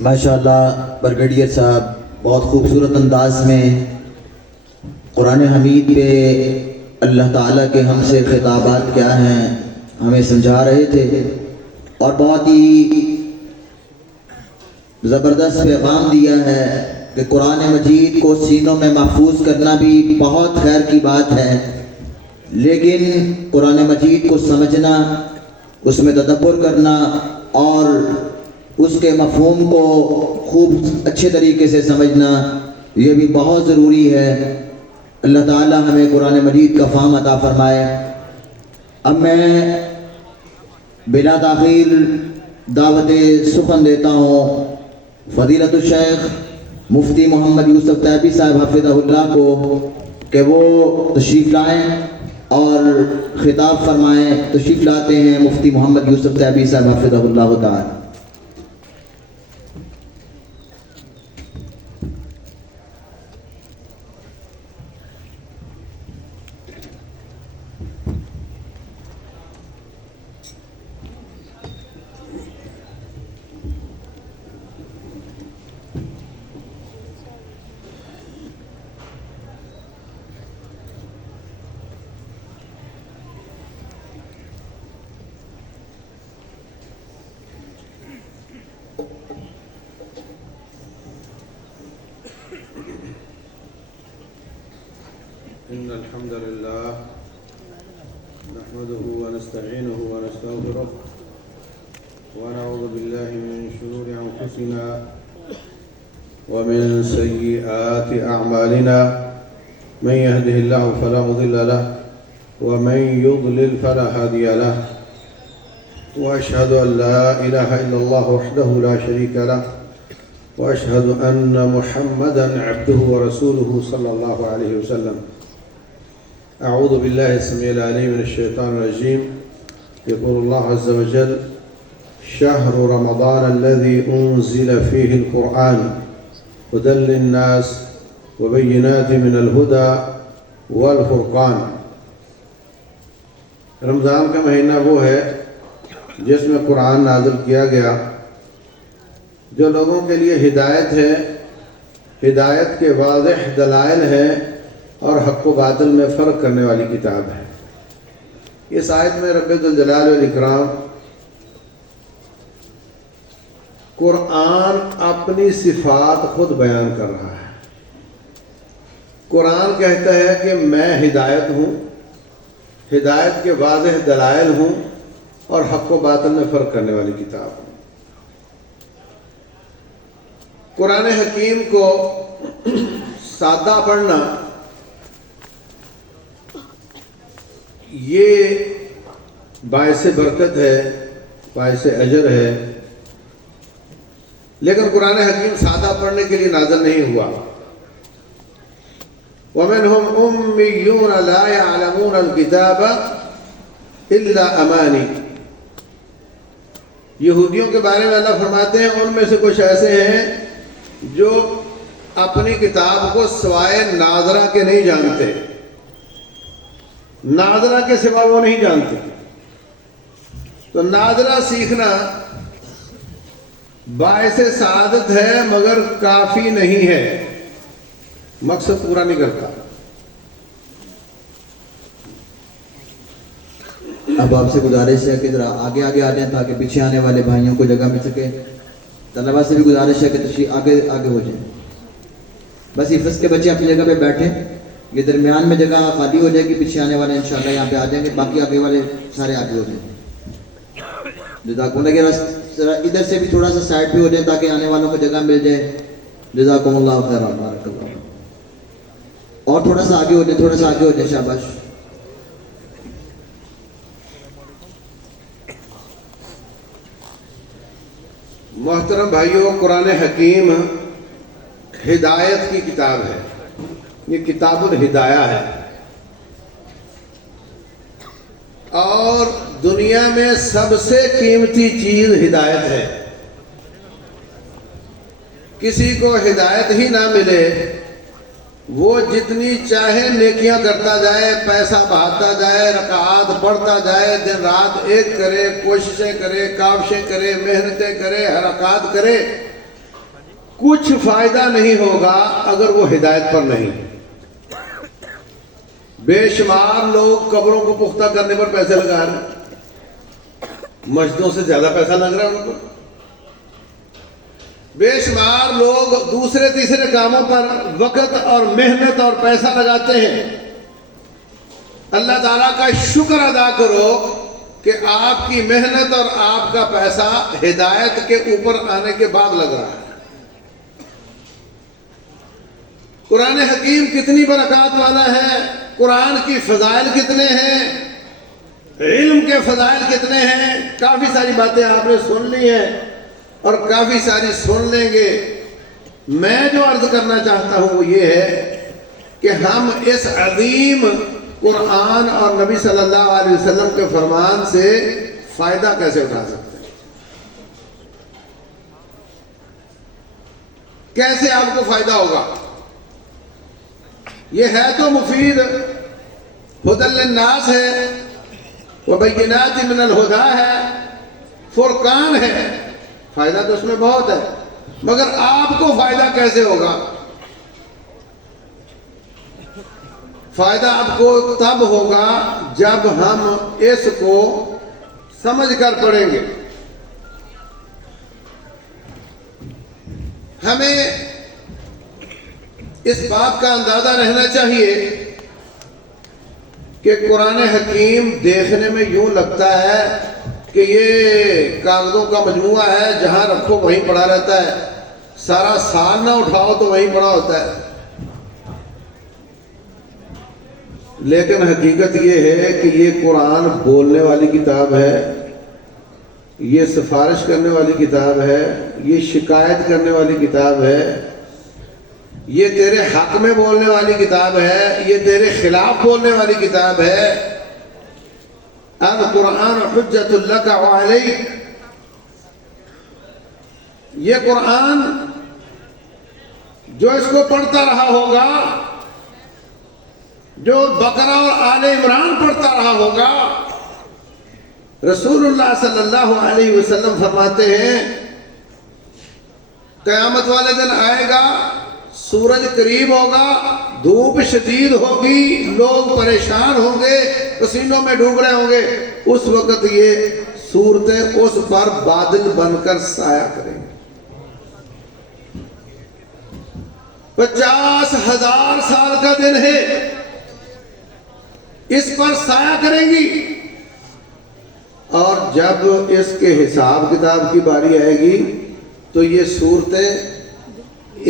ماشاءاللہ برگیڈیئر صاحب بہت خوبصورت انداز میں قرآن حمید پہ اللہ تعالیٰ کے ہم سے خطابات کیا ہیں ہمیں سمجھا رہے تھے، اور بہت ہی زبردست پیغام دیا ہے کہ قرآن مجید کو سینوں میں محفوظ کرنا بھی بہت خیر کی بات ہے، لیکن قرآن مجید کو سمجھنا، اس میں تدبر کرنا اور اس کے مفہوم کو خوب اچھے طریقے سے سمجھنا یہ بھی بہت ضروری ہے۔ اللہ تعالی ہمیں قرآن مجید کا فہم عطا فرمائے۔ اب میں بلا تاخیر دعوت سخن دیتا ہوں فضیلت الشیخ مفتی محمد یوسف طیبی صاحب حفظہ اللہ کو کہ وہ تشریف لائیں اور خطاب فرمائیں۔ تشریف لاتے ہیں مفتی محمد یوسف طیبی صاحب حفظہ اللہ تعالی۔ إن الحمد لله نحمده ونستعينه ونستغفره ونعوذ بالله من شرور أنفسنا ومن سيئات أعمالنا من يهده الله فلا مضل له ومن يضلل فلا هادي له وأشهد أن لا إله إلا الله وحده لا شريك له وأشهد أن محمدًا عبده ورسوله صلى الله عليه وسلم. أعوذ بالله السميع العليم من الشيطان الرجيم. يقول الله عز وجل: شهر رمضان الذي أنزل فيه القرآن هدى للناس وبينات من الهدى والفرقان. رمضان کا مہینہ وہ ہے جس میں قرآن نازل کیا گیا، جو لوگوں کے لیے ہدایت ہے، ہدایت کے واضح دلائل ہیں اور حق و باطل میں فرق کرنے والی کتاب ہے۔ اس آیت میں رب ذوالجلال والاکرام قرآن اپنی صفات خود بیان کر رہا ہے۔ قرآن کہتا ہے کہ میں ہدایت ہوں، ہدایت کے واضح دلائل ہوں اور حق و باطل میں فرق کرنے والی کتاب ہوں۔ قرآن حکیم کو سادہ پڑھنا یہ باعث برکت ہے، باعث اجر ہے، لیکن قرآن حکیم سادہ پڑھنے کے لیے نازل نہیں ہوا۔ وَمِنْهُمْ أُمِّيُّونَ لَا يَعْلَمُونَ الْكِتَابَ إِلَّا أَمَانِي۔ یہودیوں کے بارے میں اللہ فرماتے ہیں ان میں سے کچھ ایسے ہیں جو اپنی کتاب کو سوائے ناظرہ کے نہیں جانتے، ناظرہ کے سوا وہ نہیں جانتے۔ تو ناظرہ سیکھنا باعث سعادت ہے مگر کافی نہیں ہے، مقصد پورا نہیں کرتا۔ اب آپ سے گزارش ہے کہ ذرا آگے آگے آ جائیں تاکہ پیچھے آنے والے بھائیوں کو جگہ مل سکے۔ طلباء سے بھی گزارش ہے کہ تشریف آگے آگے ہو جائیں۔ بس حفظ کے بچے اپنی جگہ پہ بیٹھیں، یہ درمیان میں جگہ خالی ہو جائے گی، پیچھے آنے والے انشاءاللہ یہاں پہ آ جائیں گے، باقی آگے والے سارے آگے ہو جائیں۔ جزاکم اللہ، ذرا ادھر سے بھی تھوڑا سا سائڈ پہ ہو جائیں تاکہ آنے والوں کو جگہ مل جائے۔ جزاکم اللہ خیر، بارک اللہ۔ اور تھوڑا سا آگے ہو جائے، تھوڑا سا آگے ہو جائے، شاباش۔ محترم بھائیوں، قرآن حکیم ہدایت کی کتاب ہے، یہ کتاب الہدایہ ہے، اور دنیا میں سب سے قیمتی چیز ہدایت ہے۔ کسی کو ہدایت ہی نہ ملے، وہ جتنی چاہے نیکیاں کرتا جائے، پیسہ بہاتا جائے، رکعات پڑھتا جائے، دن رات ایک کرے، کوششیں کرے، کاوشیں کرے، محنتیں کرے، حرکات کرے، کچھ فائدہ نہیں ہوگا اگر وہ ہدایت پر نہیں. بے شمار لوگ قبروں کو پختہ کرنے پر پیسے لگا رہے ہیں، مسجدوں سے زیادہ پیسہ لگ رہا ہے ان کو. بے شمار لوگ دوسرے تیسرے کاموں پر وقت اور محنت اور پیسہ لگاتے ہیں. اللہ تعالیٰ کا شکر ادا کرو کہ آپ کی محنت اور آپ کا پیسہ ہدایت کے اوپر آنے کے بعد لگ رہا ہے. قرآن حکیم کتنی برکات والا ہے، قرآن کی فضائل کتنے ہیں، علم کے فضائل کتنے ہیں. کافی ساری باتیں آپ نے سن لی ہیں اور کافی ساری سن لیں گے. میں جو عرض کرنا چاہتا ہوں وہ یہ ہے کہ ہم اس عظیم قرآن اور نبی صلی اللہ علیہ وسلم کے فرمان سے فائدہ کیسے اٹھا سکتے ہیں، کیسے آپ کو فائدہ ہوگا. یہ ہے تو مفید، ہدی للناس ہے، وبینات من الہدی ہے، فرقان ہے. فائدہ تو اس میں بہت ہے، مگر آپ کو فائدہ کیسے ہوگا؟ فائدہ آپ کو تب ہوگا جب ہم اس کو سمجھ کر پڑھیں گے. ہمیں اس بات کا اندازہ رہنا چاہیے کہ قرآن حکیم دیکھنے میں یوں لگتا ہے کہ یہ کاغذوں کا مجموعہ ہے، جہاں رکھو وہیں پڑا رہتا ہے، سارا سال نہ اٹھاؤ تو وہیں پڑا ہوتا ہے. لیکن حقیقت یہ ہے کہ یہ قرآن بولنے والی کتاب ہے، یہ سفارش کرنے والی کتاب ہے، یہ شکایت کرنے والی کتاب ہے، یہ تیرے حق میں بولنے والی کتاب ہے، یہ تیرے خلاف بولنے والی کتاب ہے. القرآن حجت لک وعلیک. یہ قرآن جو اس کو پڑھتا رہا ہوگا، جو بقرہ اور آل عمران پڑھتا رہا ہوگا، رسول اللہ صلی اللہ علیہ وسلم فرماتے ہیں قیامت والے دن آئے گا، سورج قریب ہوگا، دھوپ شدید ہوگی، لوگ پریشان ہوں گے، پسینوں میں ڈوب رہے ہوں گے. اس وقت یہ صورتیں اس پر بادل بن کر سایہ کریں گے. 50,000 سال کا دن ہے، اس پر سایہ کریں گی. اور جب اس کے حساب کتاب کی باری آئے گی تو یہ صورتیں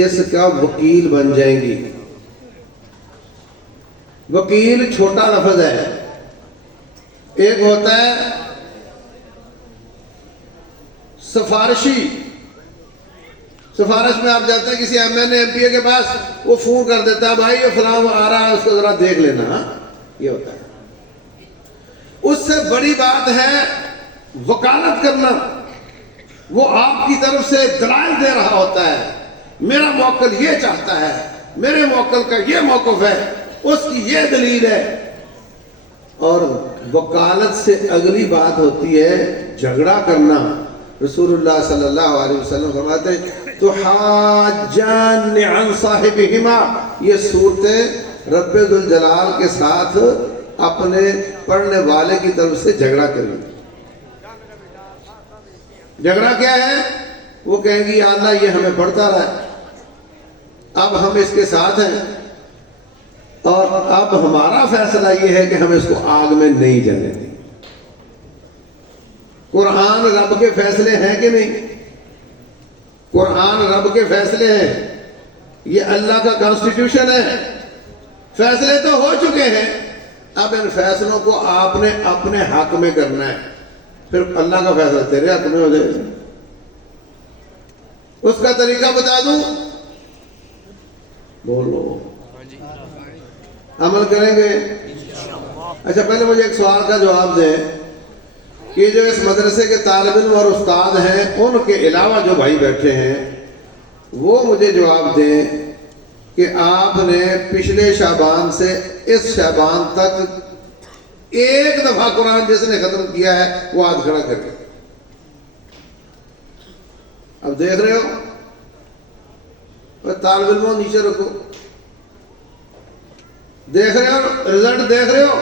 اس کا وکیل بن جائیں گی. وکیل چھوٹا لفظ ہے. ایک ہوتا ہے سفارشی. سفارش میں آپ جاتے ہیں کسی M N A M P A کے پاس، وہ فون کر دیتا ہے بھائی یہ فلاں آ رہا ہے، اس کو ذرا دیکھ لینا. یہ ہوتا ہے. اس سے بڑی بات ہے وکالت کرنا. وہ آپ کی طرف سے دلائل دے رہا ہوتا ہے، میرا موکل یہ چاہتا ہے، میرے موکل کا یہ موقف ہے، اس کی یہ دلیل ہے. اور وکالت سے اگلی بات ہوتی ہے جھگڑا کرنا. رسول اللہ صلی اللہ علیہ وسلم فرماتے ہیں تحاجان عن صاحبہما. یہ صورتیں رب ذوالجلال کے ساتھ اپنے پڑھنے والے کی طرف سے جھگڑا کریں. جھگڑا کیا ہے؟ وہ کہیں گی یا اللہ یہ ہمیں پڑھتا رہا ہے، اب ہم اس کے ساتھ ہیں، اور اب ہمارا فیصلہ یہ ہے کہ ہم اس کو آگ میں نہیں جلنے دیں. قرآن رب کے فیصلے ہیں کہ نہیں؟ قرآن رب کے فیصلے ہیں، یہ اللہ کا کانسٹیٹیوشن ہے. فیصلے تو ہو چکے ہیں، اب ان فیصلوں کو آپ نے اپنے حق میں کرنا ہے. پھر اللہ کا فیصلہ تیرے حق میں ہو جائے گا. اس کا طریقہ بتا دوں؟ بولو، عمل کریں گے؟ اچھا پہلے مجھے ایک سوال کا جواب دیں کہ جو اس مدرسے کے طالب علم اور استاد ہیں، ان کے علاوہ جو بھائی بیٹھے ہیں، وہ مجھے جواب دیں کہ آپ نے پچھلے شعبان سے اس شعبان تک ایک دفعہ قرآن جس نے ختم کیا ہے وہ ہاتھ کھڑا کر کے. اب دیکھ رہے ہو اور طالب علموں نیچے رکھو. دیکھ رہے ہو رزلٹ دیکھ رہے ہو.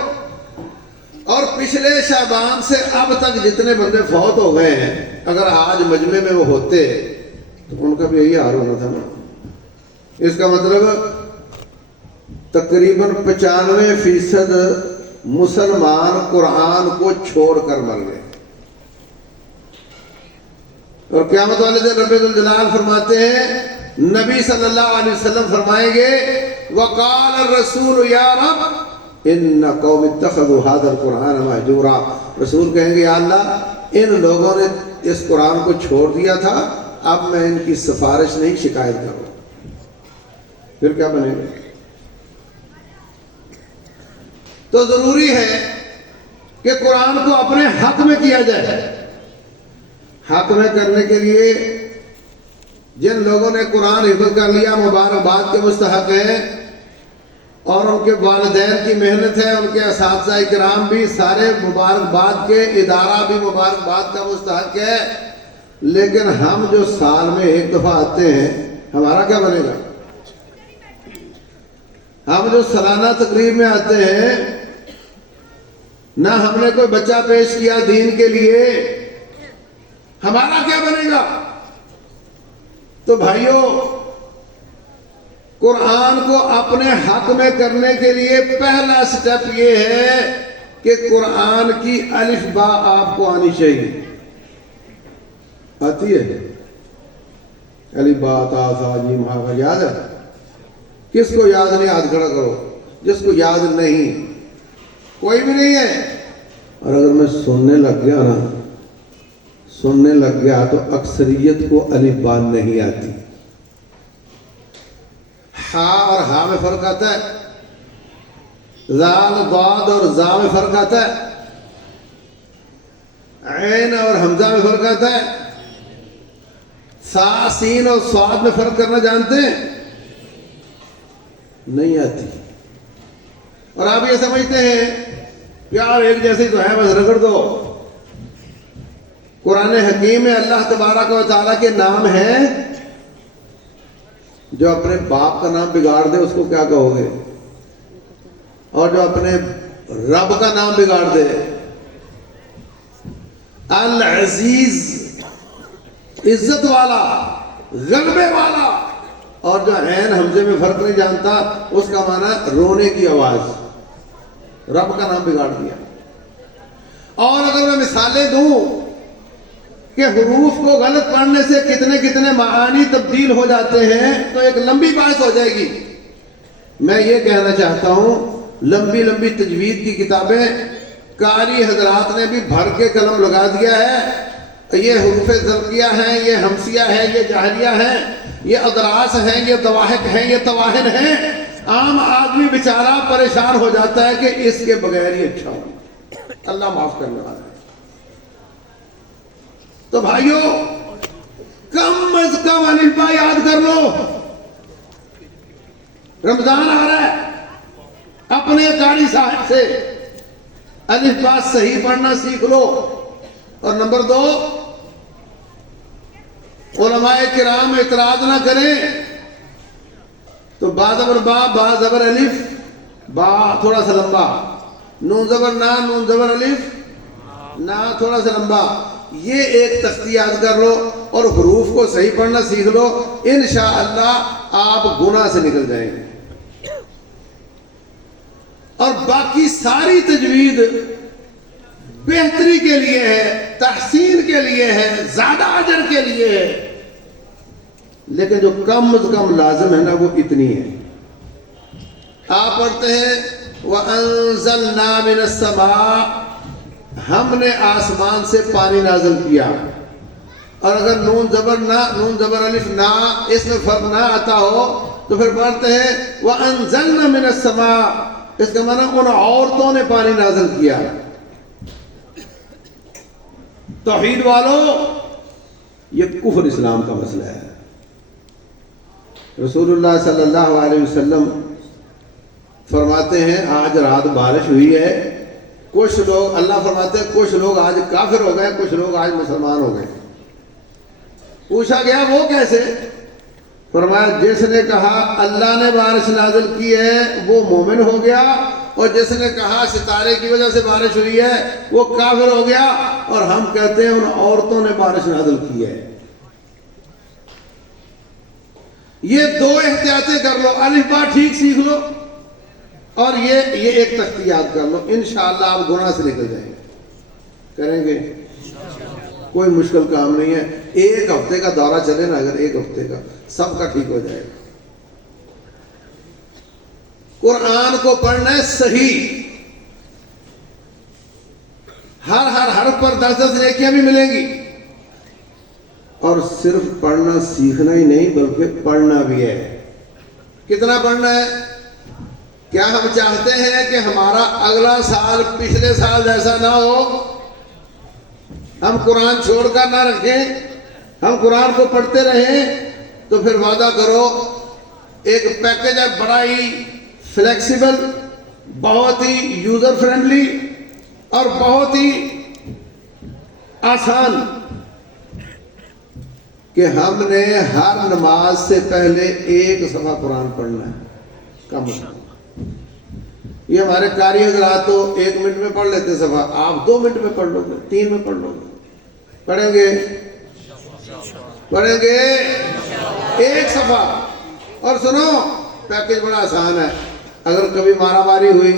اور پچھلے شعبان سے اب تک جتنے بندے فوت ہو گئے ہیں اگر آج مجمع میں وہ ہوتے تو ان کا بھی یہی حال ہونا تھا نا. اس کا مطلب تقریباً 95% مسلمان قرآن کو چھوڑ کر مر گئے. اور قیامت والے دن رب الجلال فرماتے ہیں, نبی صلی اللہ علیہ وسلم فرمائیں گے وقال الرسول یا رب ان قوم اتخذوا هذا القرآن مہجورا. رسول کہیں گے یا اللہ ان لوگوں نے اس قرآن کو چھوڑ دیا تھا, اب میں ان کی سفارش نہیں شکایت کروں. پھر کیا بنے گا؟ تو ضروری ہے کہ قرآن کو اپنے حق میں کیا جائے. حق میں کرنے کے لیے جن لوگوں نے قرآن حفظ کر لیا مبارکباد کے مستحق ہیں, اور ان کے والدین کی محنت ہے, ان کے اساتذہ کرام بھی سارے مبارکباد کے, ادارہ بھی مبارکباد کا مستحق ہے. لیکن ہم جو سال میں ایک دفعہ آتے ہیں ہمارا کیا بنے گا؟ ہم جو سالانہ تقریب میں آتے ہیں, نہ ہم نے کوئی بچہ پیش کیا دین کے لیے, ہمارا کیا بنے گا؟ تو بھائیوں, قرآن کو اپنے حق میں کرنے کے لیے پہلا سٹیپ یہ ہے کہ قرآن کی الف با آپ کو آنی چاہیے. آتی ہے الف با تا ثا جیم ہا کا یاد ہے؟ کس کو یاد نہیں ہاتھ کھڑا کرو. جس کو یاد نہیں, کوئی بھی نہیں ہے. اور اگر میں سننے لگ گیا نا, سننے لگ گیا تو اکثریت کو الف با نہیں آتی. ہا اور ہا میں فرق آتا ہے, زال ضاد اور زا میں فرق آتا ہے, عین اور حمزہ میں فرق آتا ہے, سا سین اور صاد میں فرق کرنا جانتے ہیں؟ نہیں آتی. اور آپ یہ سمجھتے ہیں یار ایک جیسے تو ہے بس رگڑ دو. قرآن حکیم میں اللہ تبارک و تعالیٰ کے نام ہیں, جو اپنے باپ کا نام بگاڑ دے اس کو کیا کہو گے؟ اور جو اپنے رب کا نام بگاڑ دے, العزیز عزت والا, غلبے والا, اور جو عین حمزے میں فرق نہیں جانتا اس کا معنی رونے کی آواز, رب کا نام بگاڑ دیا. اور اگر میں مثالیں دوں کہ حروف کو غلط پڑھنے سے کتنے کتنے معانی تبدیل ہو جاتے ہیں تو ایک لمبی بحث ہو جائے گی. میں یہ کہنا چاہتا ہوں, لمبی لمبی تجوید کی کتابیں قاری حضرات نے بھی بھر کے قلم لگا دیا ہے. یہ حروف ذلقیہ ہیں, یہ ہمسیہ ہیں, یہ جاہلیہ ہیں, یہ ادراس ہیں, یہ دواحق ہیں, یہ تواہن ہیں. عام آدمی بیچارہ پریشان ہو جاتا ہے کہ اس کے بغیر ہی اچھا ہو. اللہ معاف کرنے والا ہے. تو بھائیوں کم از کم الف با یاد کر لو. رمضان آ رہا ہے, اپنے قاری صاحب سے الف با صحیح پڑھنا سیکھ لو. اور نمبر 2, علماء کرام اعتراض نہ کریں تو با زبر با, با زبر الف, با تھوڑا سا لمبا, نون زبر نا, نون زبر الف, نا تھوڑا سا لمبا. یہ ایک تختی یاد کر لو اور حروف کو صحیح پڑھنا سیکھ لو, انشاءاللہ آپ گناہ سے نکل جائیں گے. اور باقی ساری تجوید بہتری کے لیے ہے, تحسین کے لیے ہے, زیادہ اجر کے لیے ہے, لیکن جو کم از کم لازم ہے نا وہ اتنی ہے. آپ پڑھتے ہیں وَأَنزَلْنَا مِنَ السَّمَاءِ, ہم نے آسمان سے پانی نازل کیا. اور اگر نون زبر نا, نون زبر الف نا, اس میں فرق نہ آتا ہو تو پھر پڑھتے ہیں وَأَنزَلْنَا مِنَ السَّمَاءِ, اس کا معنی ان عورتوں نے پانی نازل کیا. توحید والوں, یہ کفر اسلام کا مسئلہ ہے. رسول اللہ صلی اللہ علیہ وسلم فرماتے ہیں آج رات بارش ہوئی ہے, کچھ لوگ, اللہ فرماتے ہیں کچھ لوگ آج کافر ہو گئے, کچھ لوگ آج مسلمان ہو گئے. پوچھا گیا وہ کیسے؟ فرمایا جس نے کہا اللہ نے بارش نازل کی ہے وہ مومن ہو گیا، اور جس نے کہا ستارے کی وجہ سے بارش ہوئی ہے وہ کافر ہو گیا، اور ہم کہتے ہیں ان عورتوں نے بارش نازل کی ہے۔ یہ دو احتیاطیں کر لو، الف با ٹھیک سیکھ لو، اور یہ ایک تختی یاد کر لو، انشاءاللہ آپ گناہ سے نکل جائیں گے۔ کریں گے؟ کوئی مشکل کام نہیں ہے، ایک ہفتے کا دورہ چلے نا، اگر ایک ہفتے کا سب کا ٹھیک ہو جائے گا۔ قرآن کو پڑھنا ہے صحیح، ہر حرف پر 10 نیکیاں بھی ملیں گی، اور صرف پڑھنا سیکھنا ہی نہیں بلکہ پڑھنا بھی ہے۔ کتنا پڑھنا ہے؟ کیا ہم چاہتے ہیں کہ ہمارا اگلا سال پچھلے سال جیسا نہ ہو؟ ہم قرآن چھوڑ کر نہ رکھیں، ہم قرآن کو پڑھتے رہیں، تو پھر وعدہ کرو ایک پیکج ہے بڑا ہی فلیکسیبل، بہت ہی یوزر فرینڈلی اور بہت ہی آسان، کہ ہم نے ہر نماز سے پہلے ایک صفحہ قرآن پڑھنا ہے کم از کم۔ یہ ہمارے قاری حضرات تو 1 منٹ میں پڑھ لیتے صفحہ، آپ 2 منٹ میں پڑھ لو گے، 3 میں پڑھ لو گے۔ پڑھیں گے؟ پڑھیں گے ایک صفحہ۔ اور سنو، پیکج بڑا آسان ہے، اگر کبھی مارا ماری ہوئی،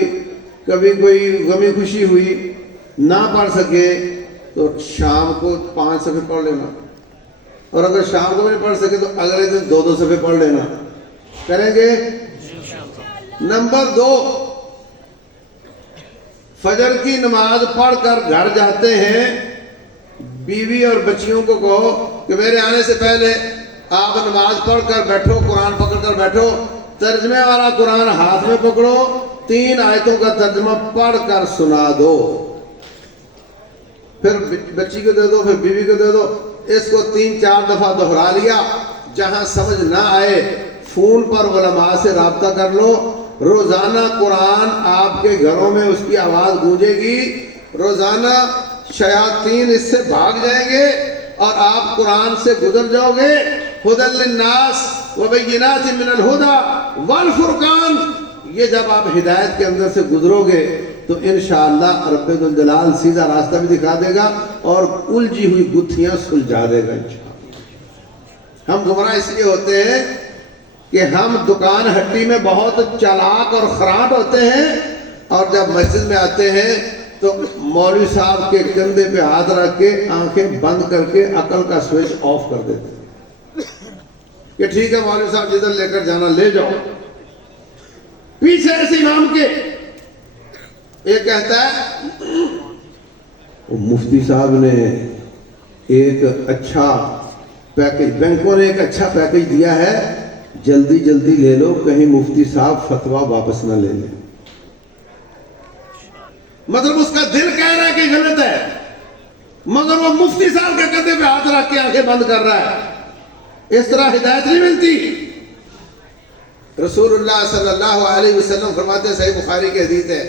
کبھی کوئی غمی خوشی ہوئی، نہ پڑھ سکے تو شام کو 5 صفحے پڑھ لینا، اور اگر شام کو نہیں پڑھ سکے تو اگلے دن 2 صفحے پڑھ لینا۔ کریں گے؟ نمبر 2، فجر کی نماز پڑھ کر گھر جاتے ہیں، بیوی اور بچیوں کو کہو کہ میرے آنے سے پہلے آپ نماز پڑھ کر بیٹھو، قرآن پکڑ کر بیٹھو، ترجمے والا قرآن ہاتھ میں پکڑو، 3 آیتوں کا ترجمہ پڑھ کر سنا دو، پھر بچی کو دے دو، پھر بیوی کو دے دو، اس کو 3-4 دفعہ دہرا لیا۔ جہاں سمجھ نہ آئے فون پر علماء سے رابطہ کر لو، روزانہ قرآن آپ کے گھروں میں اس کی آواز گونجے گی، روزانہ شیاطین اس سے بھاگ جائیں گے اور آپ قرآن سے گزر جاؤ گے۔ ہدی للناس وبینات من الہدی والفرقان، یہ جب آپ ہدایت کے اندر سے گزرو گے تو انشاءاللہ رب ذوالجلال سیدھا راستہ بھی دکھا دے گا اور الجھی ہوئی گتھیاں سلجھا دے گا انشاءاللہ۔ ہم گمراہ اس لیے ہوتے ہیں کہ ہم دکان ہٹی میں بہت چالاک اور خراٹ ہوتے ہیں، اور جب مسجد میں آتے ہیں تو مولوی صاحب کے کندھے پہ ہاتھ رکھ کے آنکھیں بند کر کے عقل کا سوئچ آف کر دیتے ہیں کہ ٹھیک ہے مولوی صاحب جدھر لے کر جانا لے جاؤ۔ پیچھے ایسے امام کے ایک کہتا ہے مفتی صاحب نے ایک اچھا پیکج، بینکوں نے ایک اچھا پیکج دیا ہے، جلدی جلدی لے لو کہیں مفتی صاحب فتویٰ واپس نہ لے لیں۔ مطلب اس کا دل کہہ رہا ہے کہ غلط ہے، مگر وہ مفتی صاحب کے کندھے پہ ہاتھ رکھ کے آنکھیں بند کر رہا ہے۔ اس طرح ہدایت نہیں ملتی۔ رسول اللہ صلی اللہ علیہ وسلم فرماتے ہیں، صحیح بخاری کی حدیث ہے،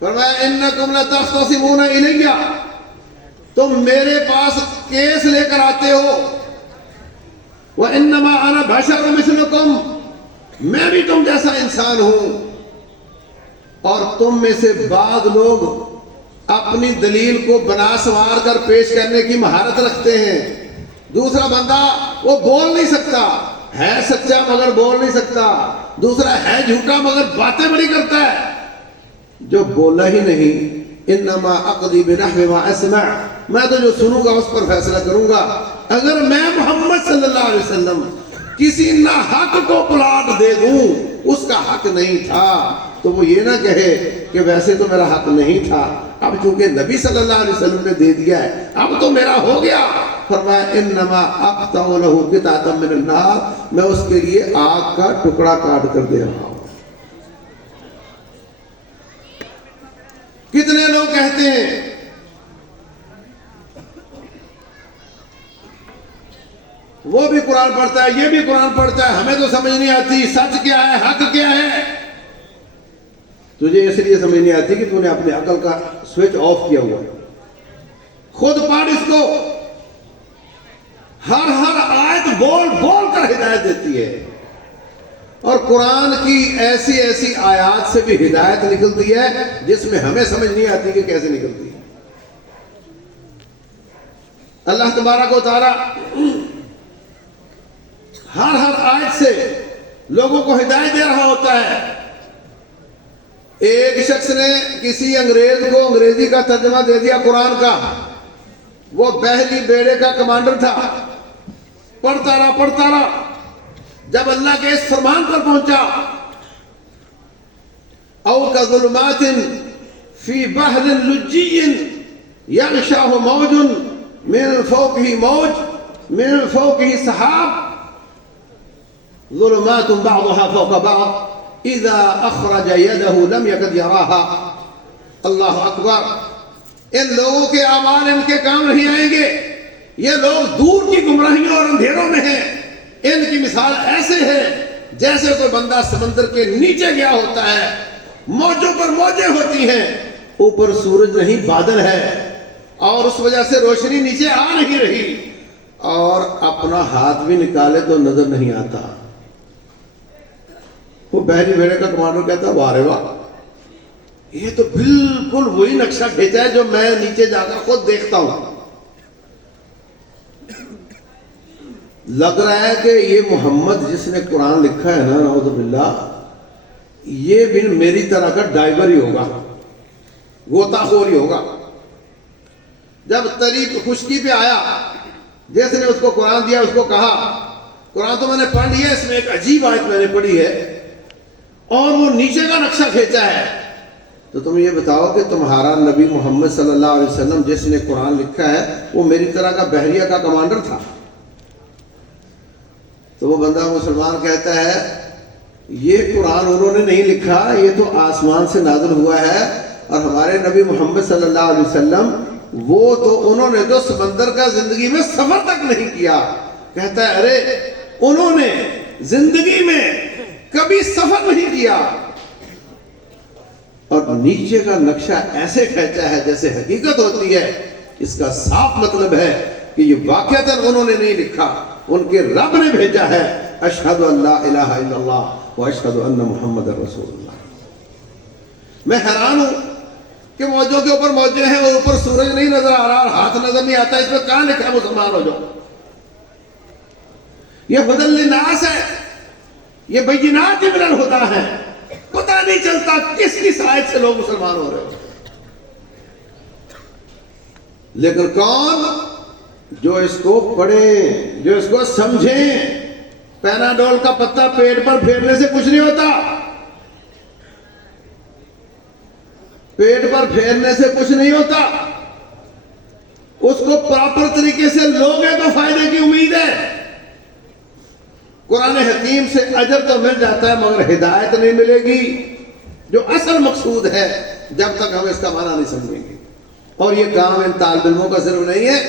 فرمایا انکم لتختصمون الی، تم میرے پاس کیس لے کر آتے ہو، وانما انا بشر مثلکم، میں بھی تم جیسا انسان ہوں، اور تم میں سے بعض لوگ اپنی دلیل کو بنا سنوار کر پیش کرنے کی مہارت رکھتے ہیں۔ دوسرا بندہ وہ بول نہیں سکتا، ہے سچا مگر بول نہیں سکتا، دوسرا ہے جھوٹا مگر باتیں بڑی کرتا ہے، جو بولا ہی نہیں انما اقضی بنحو ما اسمع، میں تو جو سنوں گا اس پر فیصلہ کروں گا۔ اگر میں محمد صلی اللہ علیہ وسلم کسی ناحق کو پلاٹ دے دوں، اس کا حق نہیں تھا، تو وہ یہ نہ کہے کہ ویسے تو میرا حق نہیں تھا، اب چونکہ نبی صلی اللہ علیہ وسلم نے دے دیا ہے اب تو میرا ہو گیا۔ فرمایا انما اقطع له قطعة من النار، میں اس کے لیے آگ کا ٹکڑا کاٹ کر دے رہا ہوں۔ کتنے لوگ کہتے ہیں وہ بھی قرآن پڑھتا ہے، یہ بھی قرآن پڑھتا ہے، ہمیں تو سمجھ نہیں آتی سچ کیا ہے، حق کیا ہے۔ تجھے اس لیے سمجھ نہیں آتی کہ تو نے اپنے عقل کا سوئچ آف کیا ہوا ہے۔ خود پڑھ اس کو، ہر آیت بول بول کر ہدایت دیتا ملتی ہے، اور قرآن کی ایسی ایسی آیات سے بھی ہدایت نکلتی ہے جس میں ہمیں سمجھ نہیں آتی کہ کیسے نکلتی ہے۔ اللہ تبارک و تعالی ہر آیت سے لوگوں کو ہدایت دے رہا ہوتا ہے۔ ایک شخص نے کسی انگریز کو انگریزی کا ترجمہ دے دیا قرآن کا، وہ بحری بیڑے کا کمانڈر تھا، پڑھتا رہا، جب اللہ کے اس فرمان پر پہنچا، او کظلمات فی بحر لجی یغشاہ موج من فوقہ موج من فوقہ سحاب ظلمات بعضها فوق بعض اذا اخرج يده لم يكد يراها۔ اللہ اکبر! ان لوگوں کے اعمال ان کے کام نہیں آئیں گے، یہ لوگ دور کی گمراہیوں اور اندھیروں میں ہیں۔ ان کی مثال ایسے ہے جیسے کوئی بندہ سمندر کے نیچے گیا ہوتا ہے، موجوں پر موجیں ہوتی ہیں، اوپر سورج نہیں بادل ہے، اور اس وجہ سے روشنی نیچے آ نہیں رہی، اور اپنا ہاتھ بھی نکالے تو نظر نہیں آتا۔ وہ بحری بیڑے کا کمانڈر کہتا ہے واہ رے واہ، یہ تو بالکل وہی نقشہ کھینچا ہے جو میں نیچے جا کر خود دیکھتا ہوں۔ لگ رہا ہے کہ یہ محمد جس نے قرآن لکھا ہے نا، نعوذ باللہ، یہ بھی میری طرح کا ڈائیور ہی ہوگا، غوطہ خور ہی ہوگا۔ جب طریق خشکی پہ آیا، جس نے اس کو قرآن دیا، اس کو کہا قرآن تو میں نے پڑھ لیا، اس میں ایک عجیب آیت میں نے پڑھی ہے اور وہ نیچے کا نقشہ کھینچا ہے، تو تم یہ بتاؤ کہ تمہارا نبی محمد صلی اللہ علیہ وسلم جس نے قرآن لکھا ہے وہ میری طرح کا بحریہ کا کمانڈر تھا؟ تو وہ بندہ مسلمان کہتا ہے یہ قرآن انہوں نے نہیں لکھا، یہ تو آسمان سے نازل ہوا ہے، اور ہمارے نبی محمد صلی اللہ علیہ وسلم وہ تو انہوں نے جو سمندر کا زندگی میں سفر تک نہیں کیا۔ کہتا ہے ارے انہوں نے زندگی میں کبھی سفر نہیں کیا، اور نیچے کا نقشہ ایسے کھینچا ہے جیسے حقیقت ہوتی ہے۔ اس کا صاف مطلب ہے کہ یہ واقعتاً انہوں نے نہیں لکھا، ان کے رب نے بھیجا ہے۔ اشہد ان لا الہ الا اللہ و اشہد ان محمد رسول اللہ۔ میں حیران ہوں کہ موجوں کے اوپر موجیں ہیں اور اوپر سورج نہیں نظر آ رہا اور ہاتھ نظر نہیں آتا، اس میں کہاں لکھا ہے مسلمان ہو جاؤ؟ یہ ہدی للناس ہے، یہ بینات من الہدی ہے، پتہ نہیں چلتا کس کس آیت سے لوگ مسلمان ہو رہے ہو۔ لیکن کون؟ جو اس کو پڑھیں، جو اس کو سمجھیں۔ پیناڈول کا پتا پیٹ پر پھیرنے سے کچھ نہیں ہوتا، پیٹ پر پھیرنے سے کچھ نہیں ہوتا، اس کو پراپر طریقے سے لوگے تو فائدے کی امید ہے۔ قرآن حکیم سے اجر تو مل جاتا ہے مگر ہدایت نہیں ملے گی، جو اصل مقصود ہے، جب تک ہم اس کا معنی نہیں سمجھیں گے۔ اور یہ کام ان طالب علموں کا صرف نہیں ہے،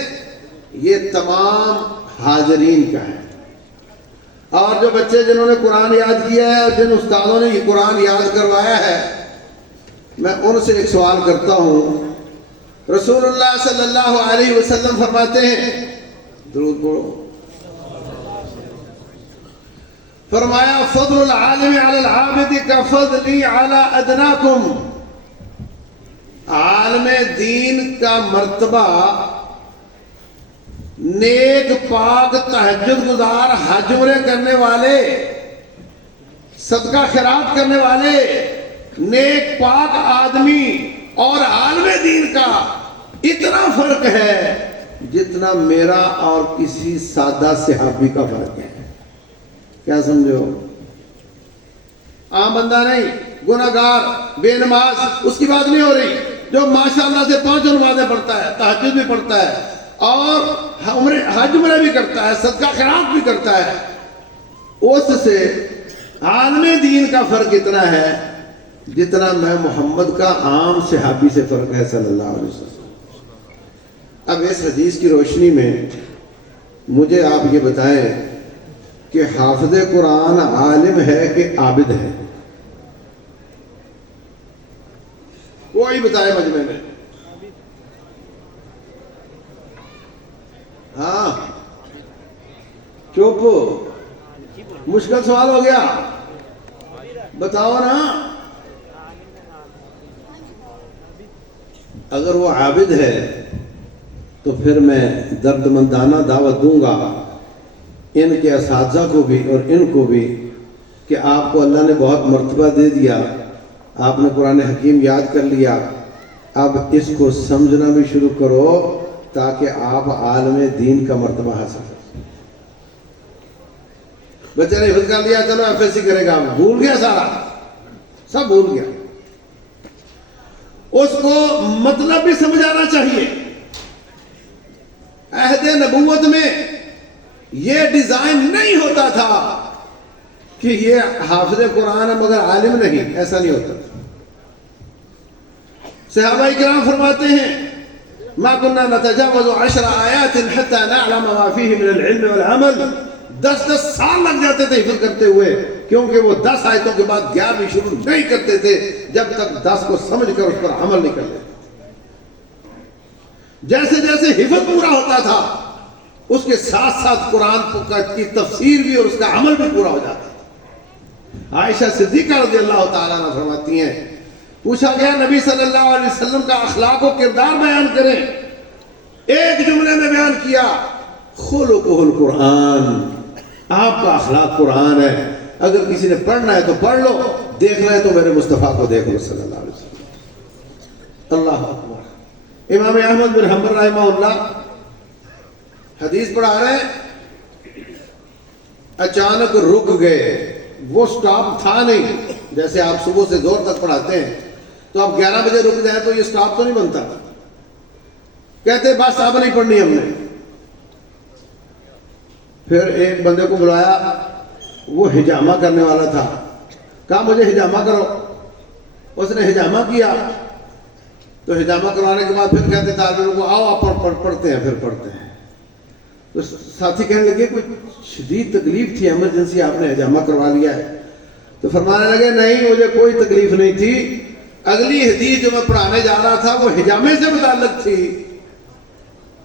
یہ تمام حاضرین کا ہے۔ اور جو بچے جنہوں نے قرآن یاد کیا ہے اور جن استادوں نے یہ قرآن یاد کروایا ہے، میں ان سے ایک سوال کرتا ہوں۔ رسول اللہ صلی اللہ علیہ وسلم فرماتے ہیں، درود پڑھو، فرمایا فضل العالم علی العابد کفضلی علی ادناکم۔ عالم دین کا مرتبہ نیک پاک تہجد گزار حج عمرے کرنے والے صدقہ خیرات کرنے والے نیک پاک آدمی اور عالم دین کا اتنا فرق ہے جتنا میرا اور کسی سادہ صحابی کا فرق ہے۔ کیا سمجھو؟ عام بندہ نہیں، گناہگار، بے نماز، اس کی بات نہیں ہو رہی، جو ماشاءاللہ سے 5 نمازیں پڑھتا ہے، تہجد بھی پڑھتا ہے اور حج عمرہ بھی کرتا ہے، صدقہ خیرات بھی کرتا ہے، اس سے عالم دین کا فرق اتنا ہے جتنا میں محمد کا عام صحابی سے فرق ہے صلی اللہ علیہ وسلم۔ اب اس حدیث کی روشنی میں مجھے آپ یہ بتائیں کہ حافظ قرآن عالم ہے کہ عابد ہے؟ کوئی بتائے مجمع میں؟ ہاں چپ، مشکل سوال ہو گیا، بتاؤ نا. اگر وہ عابد ہے تو پھر میں درد مندانہ دعوت دوں گا ان کے اساتذہ کو بھی اور ان کو بھی کہ آپ کو اللہ نے بہت مرتبہ دے دیا، آپ نے قرآن حکیم یاد کر لیا، اب اس کو سمجھنا بھی شروع کرو تاکہ آپ عالم دین کا مرتبہ حاصل کریں. بچے نے حفظ کر لیا، چلو ایف ایس سی کرے گا، بھول گیا، سارا سب بھول گیا. اس کو مطلب بھی سمجھانا چاہیے. عہد نبوت میں یہ ڈیزائن نہیں ہوتا تھا کہ یہ حافظ قرآن ہے مگر عالم نہیں، ایسا نہیں ہوتا. صحابہ کرام فرماتے ہیں ما كنا نتجاوز 10 آیات حتى نعلم ما فيه من العلم والعمل. 10 سال لگ جاتے تھے حفظ کرتے ہوئے، کیونکہ وہ 10 آیتوں کے بعد 11ویں شروع نہیں کرتے تھے جب تک 10 کو سمجھ کر اس پر عمل نہیں کر لیتے. جیسے جیسے حفظ پورا ہوتا تھا اس کے ساتھ ساتھ قرآن کی تفسیر بھی اور اس کا عمل بھی پورا ہو جاتا تھا. عائشہ صدیقہ رضی اللہ تعالیٰ عنہ فرماتی ہیں پوچھا گیا نبی صلی اللہ علیہ وسلم کا اخلاق و کردار بیان کریں، ایک جملے میں بیان کیا خلقہ القرآن، آپ کا اخلاق قرآن ہے. اگر کسی نے پڑھنا ہے تو پڑھ لو، دیکھنا ہے تو میرے مصطفیٰ کو دیکھ لو صلی اللہ علیہ وسلم. اللہ اکبر. امام احمد بن حنبل رحمہ اللہ حدیث پڑھا رہے ہیں، اچانک رک گئے. وہ سٹاپ تھا نہیں، جیسے آپ صبح سے زور تک پڑھاتے ہیں تو آپ 11 بجے رک جائیں تو یہ سٹاپ تو نہیں بنتا. کہتے بس اب نہیں پڑھنی ہم نے. پھر ایک بندے کو بلایا، وہ حجامہ کرنے والا تھا، کہا مجھے حجامہ کرو. اس نے حجامہ کیا تو حجامہ کروانے کے بعد پھر کہتے طالبوں کو آؤ آپ پڑھتے ہیں. پھر پڑھتے ہیں تو ساتھی کہنے لگے کوئی شدید تکلیف تھی، ایمرجنسی، آپ نے حجامہ کروا لیا ہے. تو فرمانے لگے نہیں مجھے کوئی تکلیف نہیں تھی، اگلی حدیث جو میں پڑھانے جا رہا تھا وہ حجامے سے متعلق تھی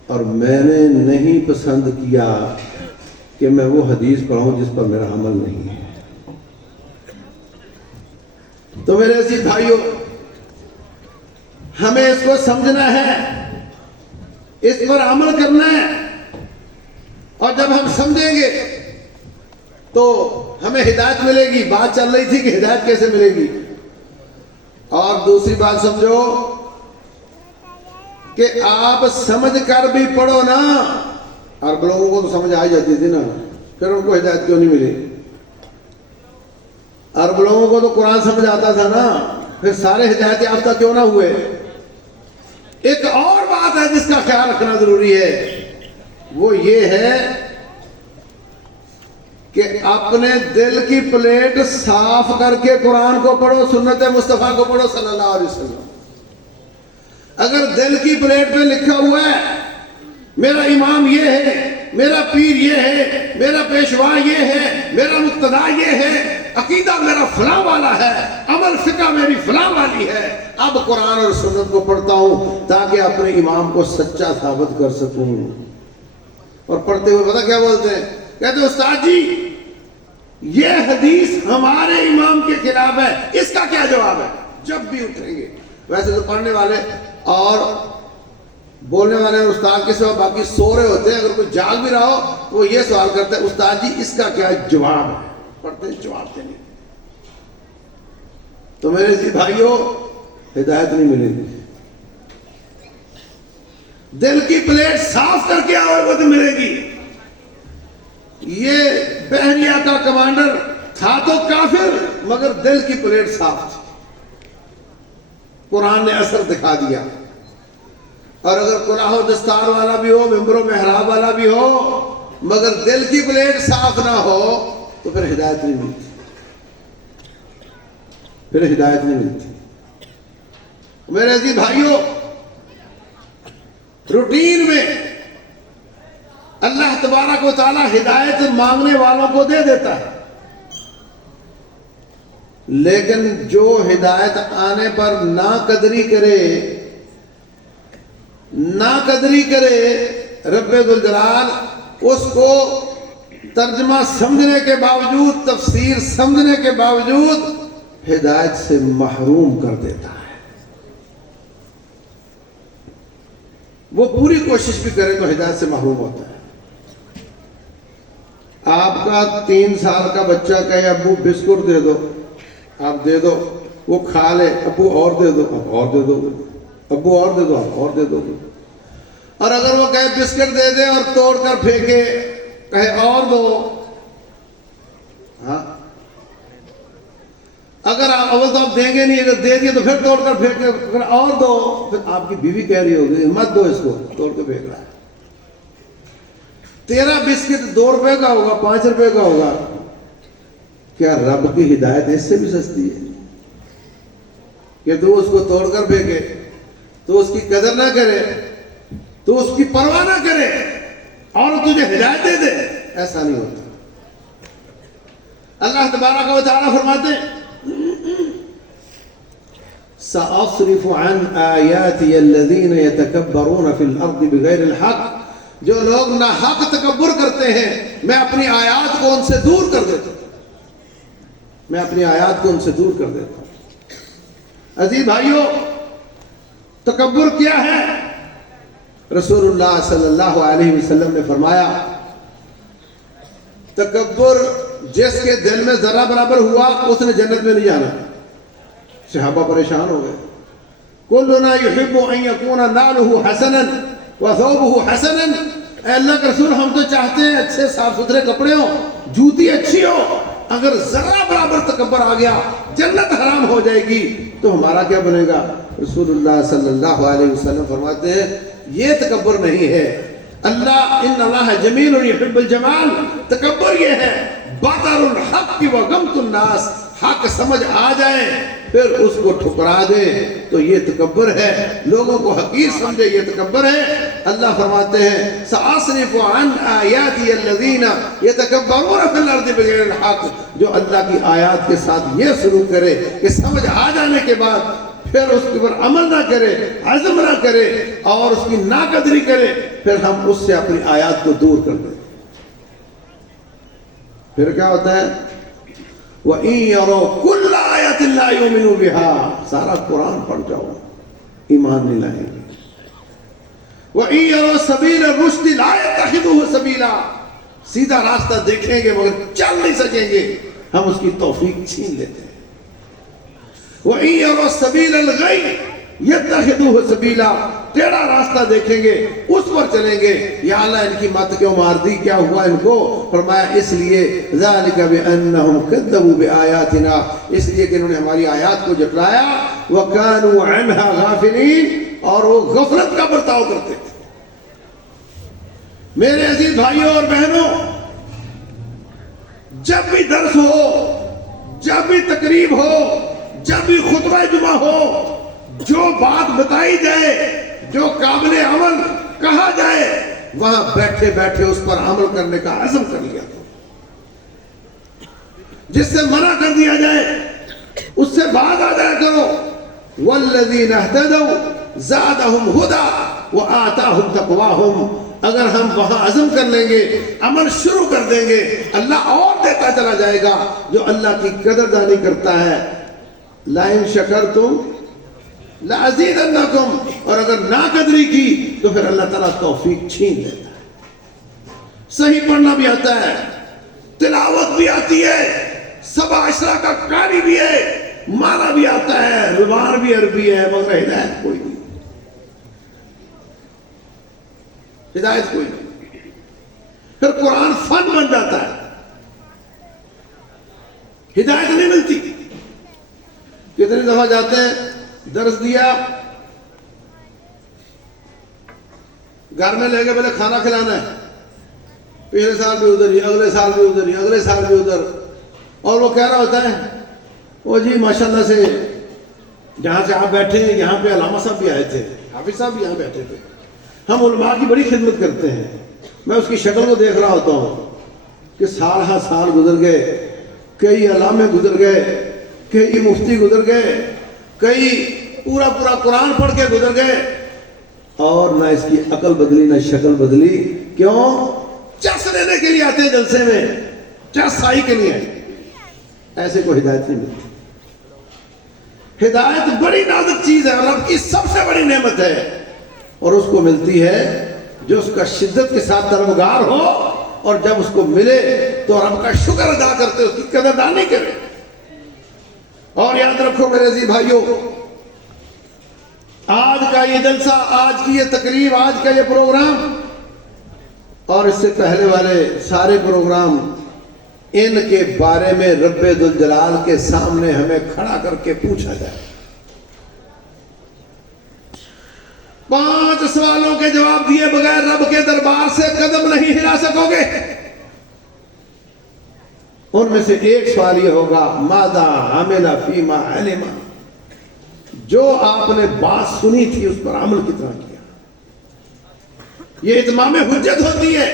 اور میں نے نہیں پسند کیا کہ میں وہ حدیث پڑھوں جس پر میرا عمل نہیں ہے. تو میرے عزیز بھائیوں، ہمیں اس کو سمجھنا ہے، اس پر عمل کرنا ہے، اور جب ہم سمجھیں گے تو ہمیں ہدایت ملے گی. بات چل رہی تھی کہ ہدایت کیسے ملے گی. اور دوسری بات سمجھو کہ آپ سمجھ کر بھی پڑھو نا. عرب لوگوں کو تو سمجھ آ جاتی تھی نا، پھر ان کو ہدایت کیوں نہیں ملی؟ عرب لوگوں کو تو قرآن سمجھ آتا تھا نا، پھر سارے ہدایت یافتہ کیوں نہ ہوئے؟ ایک اور بات ہے جس کا خیال رکھنا ضروری ہے، وہ یہ ہے کہ اپنے دل کی پلیٹ صاف کر کے قرآن کو پڑھو، سنت مصطفیٰ کو پڑھو صلی اللہ علیہ وسلم. اگر دل کی پلیٹ پہ لکھا ہوا ہے میرا امام یہ ہے، میرا پیر یہ ہے، میرا پیشوا یہ ہے، میرا مقتدا یہ ہے، عقیدہ میرا فلاں والا ہے، عمل فقہ میری فلاں والی ہے، اب قرآن اور سنت کو پڑھتا ہوں تاکہ اپنے امام کو سچا ثابت کر سکوں. اور پڑھتے ہوئے پتہ کیا بولتے ہیں؟ کہتے استاد جی یہ حدیث ہمارے امام کے خلاف ہے، اس کا کیا جواب ہے؟ جب بھی اٹھیں گے. ویسے تو پڑھنے والے اور بولنے والے استاد کے سوا باقی سو رہے ہوتے ہیں، اگر کوئی جاگ بھی رہا ہو وہ یہ سوال کرتا ہے استاد جی اس کا کیا جواب ہے؟ پڑھتے ہیں جواب دینے. تو میرے جی بھائیوں ہدایت نہیں ملے گی. دل کی پلیٹ صاف کر کے آؤ تو ملے گی. یہ بحریہ کا کمانڈر تھا تو کافر مگر دل کی پلیٹ صاف تھی، قرآن نے اثر دکھا دیا. اور اگر کلاه و دستار والا بھی ہو، ممبر و محراب والا بھی ہو، مگر دل کی پلیٹ صاف نہ ہو تو پھر ہدایت نہیں ملتی. پھر ہدایت نہیں ملتی. میرے عزیز بھائیوں، روٹین میں اللہ تبارک و تعالی ہدایت مانگنے والوں کو دے دیتا ہے، لیکن جو ہدایت آنے پر ناقدری کرے رب ذوالجلال اس کو ترجمہ سمجھنے کے باوجود، تفسیر سمجھنے کے باوجود ہدایت سے محروم کر دیتا ہے. وہ پوری کوشش بھی کرے تو ہدایت سے محروم ہوتا ہے. آپ کا 3 سال کا بچہ کہے ابو بسکٹ دے دو، آپ دے دو، وہ کھا لے، ابو اور دے دو، اب اور دے دو، ابو اور دے دو، اب اور دے دو. اور اگر وہ کہے بسکٹ دے دے اور توڑ کر پھینکے، کہے اور دو، ہاں اگر آپ اول تو آپ دیں گے نہیں، اگر دے دیے تو پھر توڑ کر پھینکے، اگر اور دو، پھر آپ کی بیوی کہہ رہی ہوگی مت دو اس کو، توڑ کے پھینک رہا ہے. تیرا بسکٹ 2 روپے کا ہوگا، 5 روپے کا ہوگا. کیا رب کی ہدایت اس سے بھی سستی ہے کہ تو اس کو توڑ کر پھینکے، تو اس کی قدر نہ کرے، تو اس کی پرواہ نہ کرے اور تجھے ہدایت دے دے؟ ایسا نہیں ہوتا. اللہ تبارک و تعالیٰ فرماتے ہیں سأصرف عن آیاتی الذین یتکبرون فی الارض بغیر الحق. جو لوگ ناحق تکبر کرتے ہیں میں اپنی آیات کو ان سے دور کر دیتا ہوں، میں اپنی آیات کو ان سے دور کر دیتا ہوں. عزیز بھائیو، تکبر کیا ہے؟ رسول اللہ صلی اللہ علیہ وسلم نے فرمایا تکبر جس کے دل میں ذرہ برابر ہوا اس نے جنت میں نہیں جانا. صحابہ پریشان ہو گئے. کلنا یحب ان یکون نالہ حسنا وثوبہ حسنا. اے اللہ کے رسول، ہم تو چاہتے ہیں اچھے صاف ستھرے کپڑے ہوں، جوتی اچھی ہو. اگر ذرہ برابر تکبر آ گیا جنت حرام ہو جائے گی تو ہمارا کیا بنے گا؟ رسول اللہ صلی اللہ علیہ وسلم فرماتے ہیں یہ تکبر نہیں ہے. ان اللہ جمیل یحب الجمال. تکبر یہ ہے بطر الحق وغمط الناس. حق سمجھ آ جائے پھر اس کو ٹھکرا دے تو یہ تکبر ہے. لوگوں کو حقیر سمجھے یہ تکبر ہے. اللہ فرماتے ہیں سأصرف عن آیاتی الذین یتکبرون فی الارض بغیر الحق. جو اللہ کی آیات کے ساتھ یہ سلوک کرے کہ سمجھ آ جانے کے بعد پھر اس کے پر عمل نہ کرے، عزم نہ کرے اور اس کی ناقدری کرے، پھر ہم اس سے اپنی آیات کو دور کر دیں. پھر کیا ہوتا ہے؟ وَإِن يَرَوْا كُلَّ آيَةٍ لَا يُؤْمِنُوا بِهَا. سارا قرآن پڑھ جاؤ، ایمان نہیں لائیں گے. وَإِن يَرَوْا سَبِيلَ الرُّشْدِ لَا يَتَّخِذُوهُ سَبِيلًا. سیدھا راستہ دیکھیں گے مگر چل نہیں سکیں گے، ہم اس کی توفیق چھین لیتے ہیں. وَإِن يَرَوْا سَبِيلَ الْغَيِّ يَتَّخِذُوهُ سَبِيلًا. ٹیڑھا راستہ دیکھیں گے اس پر چلیں گے. یا اللہ ان کی مت کیوں مار دی، کیا ہوا ان کو؟ فرمایا اس لیے ذَلِكَ بِأَنَّهُمْ كَذَّبُوا بِآيَاتِنَا. اس لیے کہ انہوں نے ہماری آیات کو جھٹلایا. وَكَانُوا عَنْهَا غَافِلِينَ. اور وہ غفلت کا برتاؤ کرتے تھے. میرے عزیز بھائیوں اور بہنوں، جب بھی درس ہو، جب بھی تقریب ہو، جب بھی خطبہ جمعہ ہو، جو بات بتائی جائے، جو قابل عمل کہا جائے، وہاں بیٹھے بیٹھے اس پر عمل کرنے کا عزم کر لیا کرو. جس سے منع کر دیا جائے اس سے باز آ جایا کرو. والذین اہتدوا زادہم ہدی وآتاہم تقواہم. اگر ہم وہاں عزم کر لیں گے، عمل شروع کر دیں گے، اللہ اور دیتا چلا جائے گا. جو اللہ کی قدردانی کرتا ہے لَإِن شَكَرْتُمْ لَأَزِيدَنَّكُمْ. اور اگر ناقدری کی تو پھر اللہ تعالیٰ توفیق چھین لیتا ہے. صحیح پڑھنا بھی آتا ہے، تلاوت بھی آتی ہے، سبع عشرہ کا قاری بھی ہے، معنی بھی آتا ہے، زبان بھی عربی ہے، مگر ہدایت کوئی نہیں. ہدایت کوئی نہیں. پھر قرآن فن بن جاتا ہے، ہدایت نہیں ملتی. کتنی دفعہ جاتے ہیں، درس دیا، گھر میں لے کے پہلے کھانا کھلانا ہے، پچھلے سال بھی ادھر ہی، اگلے سال بھی ادھر ہی، اگلے سال بھی ادھر. اور وہ کہہ رہا ہوتا ہے وہ جی ماشاءاللہ سے جہاں سے آپ بیٹھے ہیں یہاں پہ علامہ صاحب بھی آئے تھے، حافظ صاحب بھی یہاں بیٹھے تھے. ہم علماء کی بڑی خدمت کرتے ہیں. میں اس کی شکل کو دیکھ رہا ہوتا ہوں کہ سال ہر سال گزر گئے، کئی علامے گزر گئے، کئی مفتی گزر گئے، کئی پورا قرآن پڑھ کے گزر گئے، اور نہ اس کی عقل بدلی نہ شکل بدلی. کیوں؟ چس لینے کے لیے آتے ہیں جلسے میں، چس آئی کے لیے، ایسے کوئی ہدایت نہیں ملتی۔ ہدایت بڑی نازک چیز ہے، رب کی سب سے بڑی نعمت ہے، اور اس کو ملتی ہے جو اس کا شدت کے ساتھ طلبگار ہو، اور جب اس کو ملے تو رب کا شکر ادا کرتے، اس کی قدردانی کرے۔ اور یاد رکھو میرے عزیز بھائیوں، آج کا یہ جلسہ، آج کی یہ تقریب، آج کا یہ پروگرام اور اس سے پہلے والے سارے پروگرام، ان کے بارے میں رب ذوالجلال کے سامنے ہمیں کھڑا کر کے پوچھا جائے۔ 5 سوالوں کے جواب دیے بغیر رب کے دربار سے قدم نہیں ہلا سکو گے۔ ان میں سے ایک سوال یہ ہوگا، ماذا عمل فیما علم، جو آپ نے بات سنی تھی اس پر عمل کتنا کیا۔ یہ اتمام حجت ہوتی ہے،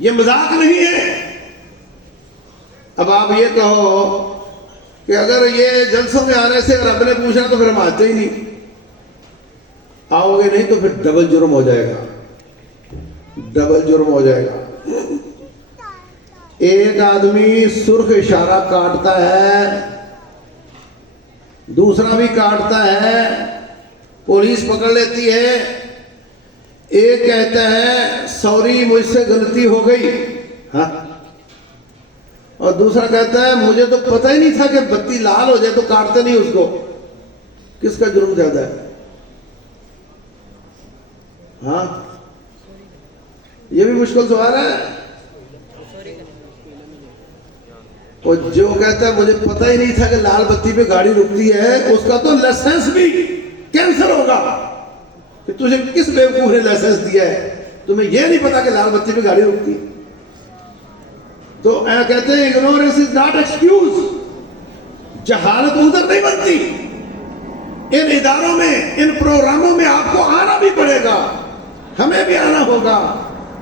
یہ مذاق نہیں ہے۔ اب آپ یہ کہو کہ اگر یہ جلسوں میں آنے سے رب نے پوچھا تو پھر ہم آتے ہی نہیں، آؤ گے نہیں تو پھر ڈبل جرم ہو جائے گا، ڈبل جرم ہو جائے گا۔ ایک آدمی سرخ اشارہ کاٹتا ہے، دوسرا بھی کاٹتا ہے، پولیس پکڑ لیتی ہے، ایک کہتا ہے سوری مجھ سے غلطی ہو گئی، ہاں، اور دوسرا کہتا ہے مجھے تو پتہ ہی نہیں تھا کہ بتی لال ہو جائے تو کاٹتے نہیں اس کو۔ کس کا جرم زیادہ ہے؟ ہاں، یہ بھی مشکل سوال ہے۔ اور جو کہتا ہے مجھے پتہ ہی نہیں تھا کہ لال بتی پہ گاڑی رکتی ہے، اس کا تو لائسنس بھی کینسل ہوگا کہ تجھے کس بیوقوف نے لائسنس دیا ہے، تمہیں یہ نہیں پتا کہ لال بتی پہ گاڑی رکتی ہے۔ تو کہتے ہیں ignorance is not excuse، جہالت ادھر نہیں بنتی۔ ان اداروں میں، ان پروگراموں میں آپ کو آنا بھی پڑے گا، ہمیں بھی آنا ہوگا،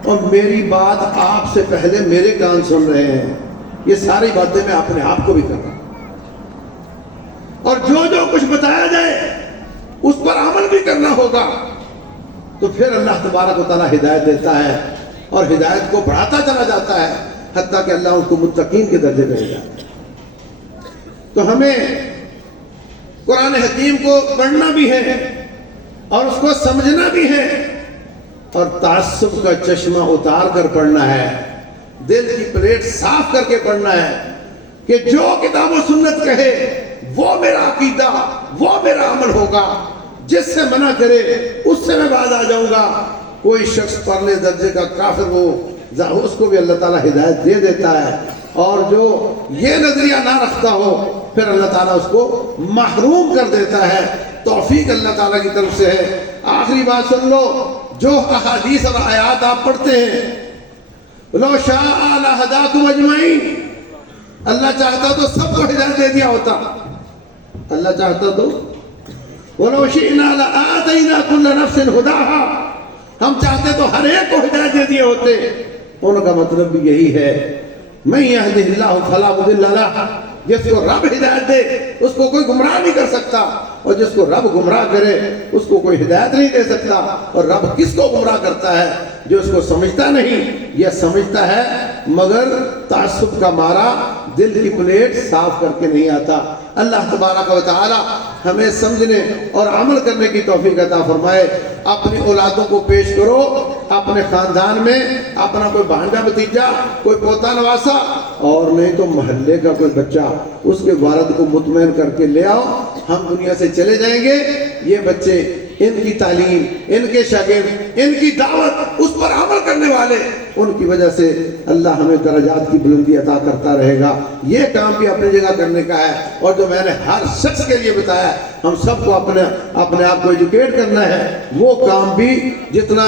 اور میری بات آپ سے پہلے میرے کان سن رہے ہیں، یہ ساری باتیں میں اپنے آپ کو بھی کر رہا ہوں، اور جو کچھ بتایا جائے اس پر عمل بھی کرنا ہوگا۔ تو پھر اللہ تبارک و تعالیٰ ہدایت دیتا ہے، اور ہدایت کو بڑھاتا چلا جاتا ہے، حتیٰ کہ اللہ اس کو متقین کے درجے میں لے جاتا ہے۔ تو ہمیں قرآن حکیم کو پڑھنا بھی ہے، اور اس کو سمجھنا بھی ہے، اور تعصب کا چشمہ اتار کر پڑھنا ہے، دل کی پلیٹ صاف کر کے پڑھنا ہے کہ جو کتاب و سنت کہے وہ میرا عقیدہ، وہ میرا عمل ہوگا، جس سے منع کرے اس سے میں باز آ جاؤں گا۔ کوئی شخص پرلے درجے کا کافر ہو، اس کو بھی اللہ تعالیٰ ہدایت دے دیتا ہے، اور جو یہ نظریہ نہ رکھتا ہو پھر اللہ تعالیٰ اس کو محروم کر دیتا ہے۔ توفیق اللہ تعالیٰ کی طرف سے ہے۔ آخری بات سن لو، جو احادیث اور آیات آپ پڑھتے ہیں، لو شاء لہداکم اجمعین، اللہ چاہتا تو سب کو ہدایت دے دیا ہوتا، اللہ چاہتا تو وَلَوْ شِئْنَا لَآتَيْنَا كُلَّ نَفْسٍ هُدَاهَا، ہم چاہتے تو ہر ایک کو ہدایت دے دیے ہوتے۔ ان کا مطلب بھی یہی ہے، مَن يَهْدِهِ اللَّهُ فَلَا مُضِلَّ لَهُ، جس کو رب ہدایت دے اس کو کوئی گمراہ نہیں کر سکتا، اور جس کو رب گمراہ کرے اس کو کوئی ہدایت نہیں دے سکتا۔ اور رب کس کو گمراہ کرتا ہے؟ جو اس کو سمجھتا نہیں، یا سمجھتا ہے مگر تعصب کا مارا دل کی پلیٹ صاف کر کے نہیں آتا۔ اللہ تبارک و تعالی ہمیں سمجھنے اور عمل کرنے کی توفیق عطا فرمائے۔ اپنی اولادوں کو پیش کرو، اپنے خاندان میں اپنا کوئی بھانجا بھتیجا، کوئی پوتا نواسا، اور نہیں تو محلے کا کوئی بچہ، اس کے والد کو مطمئن کر کے لے آؤ۔ ہم دنیا سے چلے جائیں گے، یہ بچے، ان کی تعلیم، ان کے شاگرد، ان کی دعوت، اس پر عمل کرنے والے، ان کی وجہ سے اللہ ہمیں درجات کی بلندی عطا کرتا رہے گا۔ یہ کام بھی اپنی جگہ کرنے کا ہے، اور جو میں نے ہر شخص کے لیے بتایا، ہم سب کو اپنے آپ کو ایجوکیٹ کرنا ہے۔ وہ کام بھی جتنا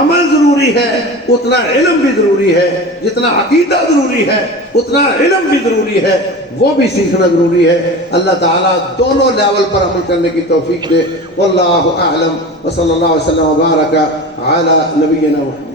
عمل ضروری ہے اتنا علم بھی ضروری ہے، جتنا عقیدہ ضروری ہے اتنا علم بھی ضروری ہے، وہ بھی سیکھنا ضروری ہے۔ اللہ تعالیٰ دونوں لیول پر عمل کرنے کی توفیق دے۔ واللہ اعلم، وصلی اللہ وسلم وبارک علی نبینا محمد۔